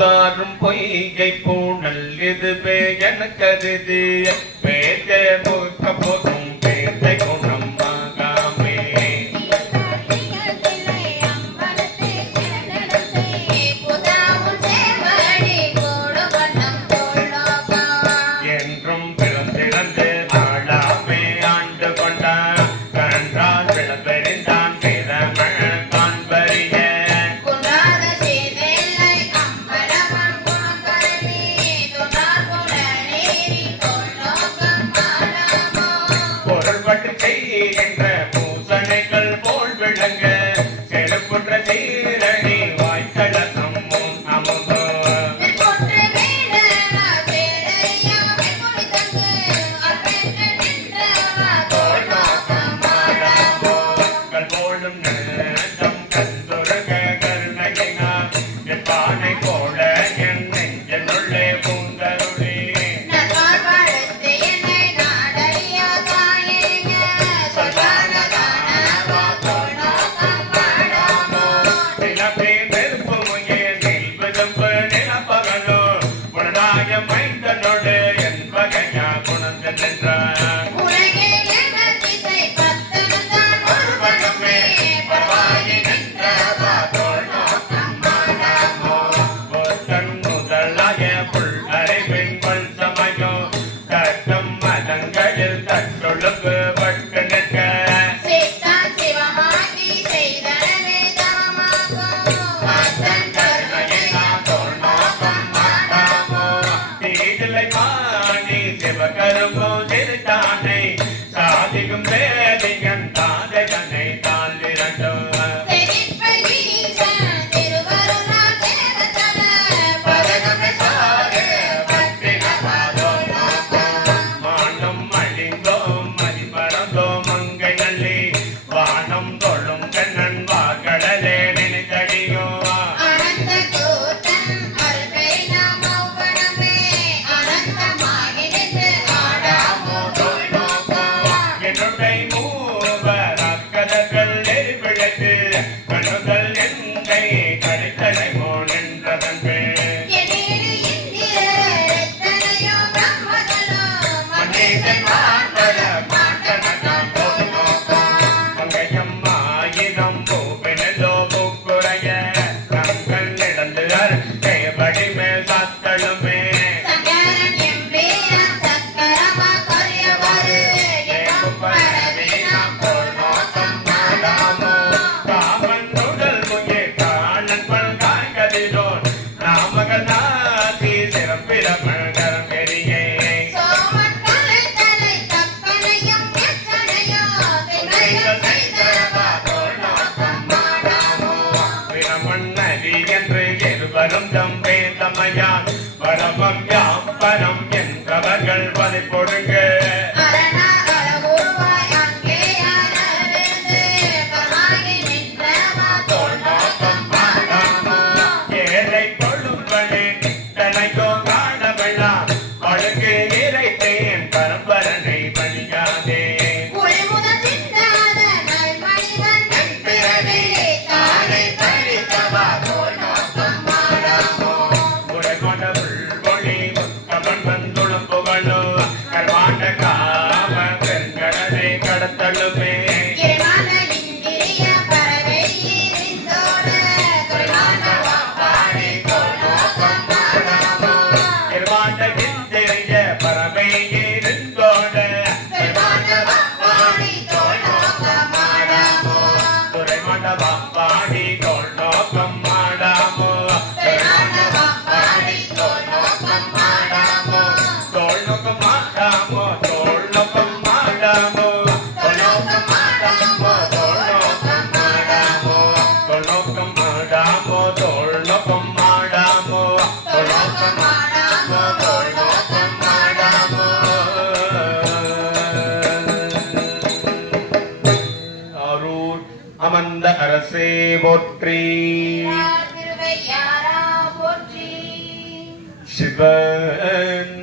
முத்தாரும் பொய்கை பூணல் இது பேயன் கருதிய பேதை மூக்க போதும் பேதை entre Bye. પાણી સેવા કરવો ચિંતા கொடுங்கள் பணி கொடுங்கள் அரசே போற்றி. சிவன்